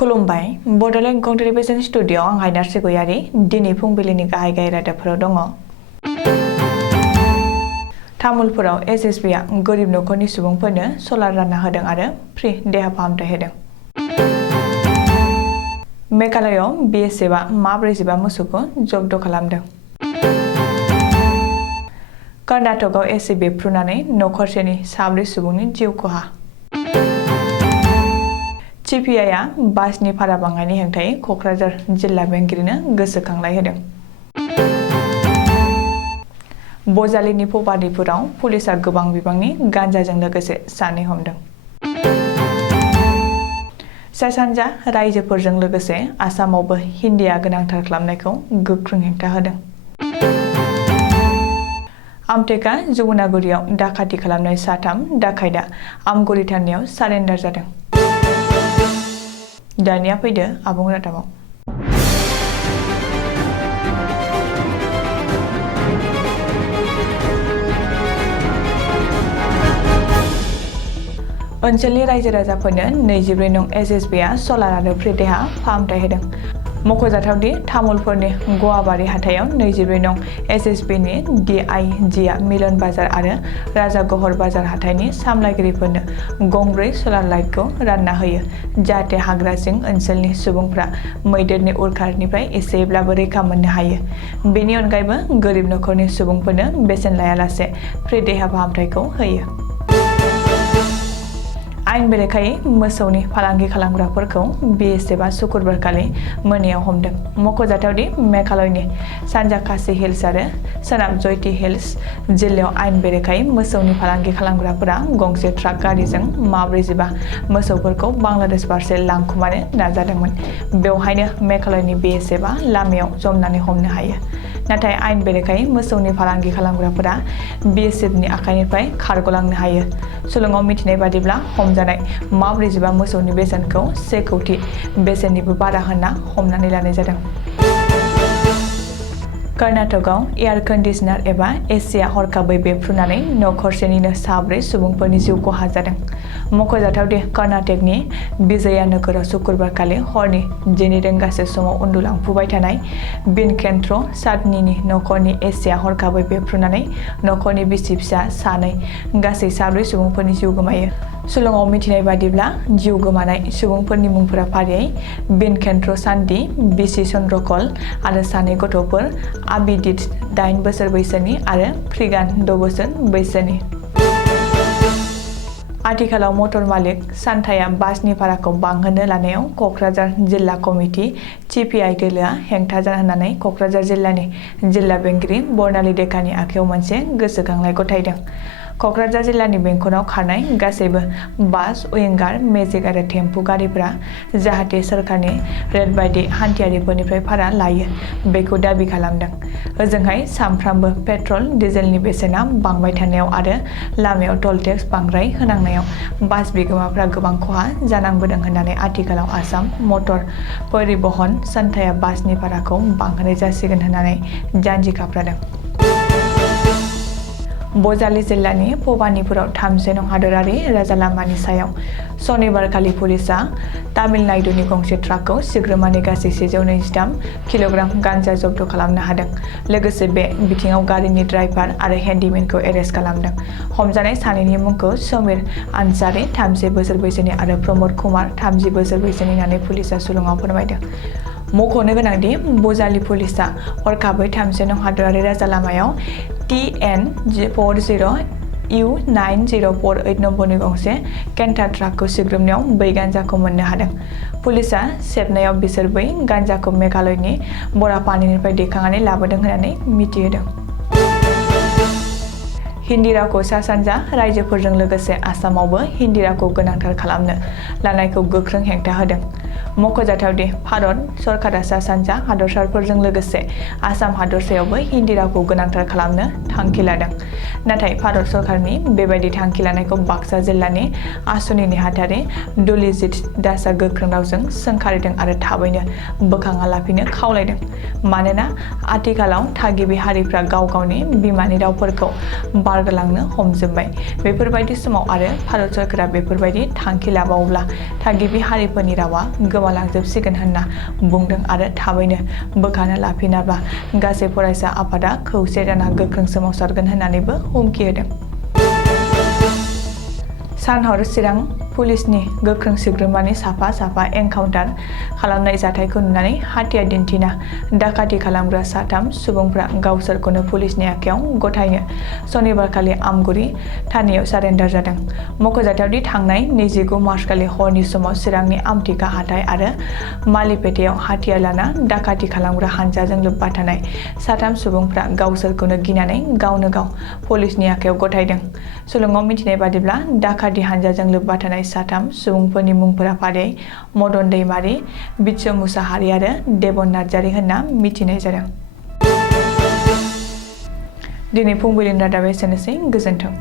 खुलुमबाय बड'लेण्ड कंट्रिबिउसन स्टुडिअ आं हायनार गयारि दिनै फुंबिलिनि गाहाय गाहाय रादाबफोराव दङ। तामुलपुराव एसएसबि आ गोरिब नखरनि सुबुंफोरनो सलार रानना होदों आरो फ्रि देहा फाहामथाय होदों। मेघालयआव BSF आ 43 मोसौखौ जब्द खालामदों। कर्नाटकआव एसिड बेफ्रुनानै नखरसेनि 4 सुबुंनि जिउ खहा। CPI आ बासनि भारा बांनायनि हेंथायै कक्राझार जिल्ला बेंगिरिनो गोसोखांलाय होदों। बजालिनि भबानिपुराव पुलिसआ गोबां बिबांनि गान्जाजों लोगोसे सानै हमदों। सा सानजा रायजोफोरजों लोगोसे आसामावबो हिन्दीआ गोनांथार खालामनायखौ गोख्रों हेंथा होदों। आमटेका जमुनागुरियाव डाकाति खालामनाय 3 डाकाइटा आमगुरि थानायाव सारेन्डार जादों। दानिया फैदो आबुं रादाबाव। ओनसोलनि रायजो राजाफोरनो 24 नं एसएसबि आ सलार आरो फ्रि देहा फाहामथाय होदों। मख'जाथावदि तामुलपुरनि गवाबारि हाथायाव 24 नं एसएसबि नि DIG आ मिलन बाजार आरो राजागहर बाजार हाथाइनि सामलायगिरिफोरनो गंब्रै सलार लाइटखौ रानना होयो जाहाथे हाग्रा सिं ओनसोलनि सुबुंफ्रा मैदेरनि उरखारनिफ्राय एसेब्लाबो रैखा मोननो हायो। बेनि अनगायैबो गोरिब नखरनि सुबुंफोरनो बेसेन लायालासे फ्रि देहा फाहामथायखौ होयो। आयेन बेरेखायै मोसौनि फालांगि खालामग्राफोरखौ BSF आ शुक्रबारखालि मोनायाव हमदों। मख'जाथावदि मेघालयनि सानजा खासि हिल्स आरो सोनाब जयन्ती हिल्स जिल्लायाव आयेन बेरेखायै मोसौनि फालांगि खालामग्राफोरा गंसे ट्राक गारिजों 43 मोसौफोरखौ बांलादेश फारसे लांखुमानो नाजादोंमोन। बेवहायनो मेघालयनि BSF आ लामायाव जमनानै हमनो हायो। नाथाय आयेन बेरेखायै मोसौनि फालांगि खालामग्राफोरा BSF नि आखाइनिफ्राय खारगलांनो हायो। सुलुङाव मिथिनाय बादिब्ला हमजानाय 43 मोसौनि बेसेनखौ 1 कौटि बेसेननिबो बारा होनना हमनानै लानाय जादों। कर्नाटकआव एयार कन्डिशनार एबा AC आ हरखाबै बेफ्रुनानै नखरसेनिनो 4 सुबुंफोरनि जिउ खहा जादों। मख'जाथावदि कर्नाटकनि विजयानगरआव शुक्रबारखालि हरनि 12 रिंगासो समाव उन्दुलांफुबाय थानाय बिनकेन्ट्र सादनीनि नखरनि AC आ हरखाबै बेफ्रुनानै नखरनि बिसि फिसा 2 गासै 4 सुबुंफोरनि जिउ गोमायो। सुलुङाव मिथिनाय बादिब्ला जिउ गोमानाय सुबुंफोरनि मुंफोरा फारियै बिनकेन्ट्र सान्डी, बिसि चन्द्रकल आरो 2 गथ'फोर आबिदित 8 बोसोर बैसोनि आरो फ्रिगान 6 बोसोर बैसोनि। आथिखालाव मटर मालिक सान्थाया बासनि भाराखौ बांहोनो लानायाव कक्राझार जिल्ला कमिटि CPI दोलोआ हेंथा होननानै कक्राझार जिल्लानि जिल्ला बेंगिरि बर्नाली डेकानि आखायाव मोनसे गोसोखांलाय गथायदों। कक्राझार जिल्लानि बेंखनाव खारनाय गासैबो बास, उइंगार, मेजिक आरो टेम्पु गारिफोरा जाहाथे सोरखारनि रेट बायदि हान्थियारिफोरनिफ्राय भारा लायो बेखौ दाबि खालामदों। ओजोंहाय सामफ्रामबो पेट्रल, डिजेलनि बेसेना बांबाय थानायाव आरो लामायाव टल टेक्स बांद्राय होनांनायाव बास बिगोमाफ्रा गोबां खहा जानांबोदों होननानै आथिखालाव आसाम मटर परिबहन सान्थाया बासनि भाराखौ बांहोनाय जासिगोन होननानै जानजि खाफ्रादों। बजालि जिल्लानि भबानिपुराव 3 नं हादोरारि राजालामानि सायाव सनिबारखालि पुलिसआ तामिलनाडुनि गंसे ट्राकखौ सिग्रोमनानै गासै 123 किल'ग्राम गान्जा जब्द खालामनो हादों। लोगोसे बे बिथिङाव गारिनि ड्राइभार आरो हेन्डीमेनखौ एरेस्ट खालामदों। हमजानाय सानैनि मुंखौ समीर आनसारी 31 बोसोर बैसोनि आरो प्रमद कुमार 30 बोसोर बैसोनि होननानै पुलिसआ सुलुङाव फोरमायदों। मख'नो गोनांदि बजालि पुलिसआ हरखाबै 3 नं हादोरारि राजालामायाव TN 40 U9048 नम्बरनि गंसे केन्टार ट्राकखौ सिग्रोमनायाव बै गान्जाखौ मोननो हादों। पुलिसआ सेबनायाव बिसोर बै गान्जाखौ मेघालयनि बरापानीनिफ्राय दैखांनानै लाबोदों होननानै मिथिहोदों। हिन्दी रावखौ सा सानजा रायजोफोरजों लोगोसे आसामावबो हिन्दी रावखौ गोनांथार खालामनो लानायखौ गोख्रों हेंथा होदों। मख'जाथावदि भारत सरकारा सा सानजा हादरसाफोरजों लोगोसे आसाम हादरसायावबो हिन्दी रावखौ गोनांथार खालामनो थांखि लादों। नाथाय भारत सरकारनि बेबायदि थांखि लानायखौ बाक्सा जिल्लानि आसुनि नेहाथारि दुलिजित दासआ गोख्रों रावजों सोंखारिदों आरो थाबैनो बोखांना लाफिनो खावलायदों। मानोना आथिखालाव थागिबि हारिफ्रा गाव गावनि बिमानि रावफोरखौ बारगलांनो हमजोब्बाय। बेफोरबायदि समाव आरो भारत सरकारा बेफोरबायदि थांखि लाबावोब्ला थागिबि हारिफोरनि रावा गोमालांजोबसिगोन होनना बुंदों आरो थाबैनो बोखारना लाफिनाब्ला गासै फरायसा आफादा खौसे जाना गोख्रों सोमावसारगोन होननानैबो हुमखि होदों। सानहर चिरां पुलिसनि गोख्रों सिग्रोमानि साफा एनकाउन्टार खालामनाय जाथायखौ नुनानै हाथियार दिन्थिना डाकाति खालामग्रा 3 सुबुंफ्रा गावसोरखौनो पुलिसनि आखायाव गथायनो सनिबारखालि आमगुरि थानायाव सारेन्डार जादों। मख'जाथावदि थांनाय 29 मार्चखालि हरनि समाव चिरांनि आमथिका हाथाइ आरो मालिपेटेयाव हाथियार लाना डाकाति खालामग्रा हानजाजों लोब्बा थानाय 3 सुबुंफ्रा गावसोरखौनो गिनानै गावनो गाव पुलिसनि आखायाव गथायदों। सुलुङाव मिथिनाय बादिब्ला डाकाति हानजाजों लोब्बा थानाय 3 सुबुंफोरनि मुंफोरा फारियै मदन दैमारि, बिट्सु मुसाहारि आरो देबन नार्जारि होनना मिथिनाय जादों। दिनै फुंबिलिनि रादाबा एसेनोसै। गोजोन्थों।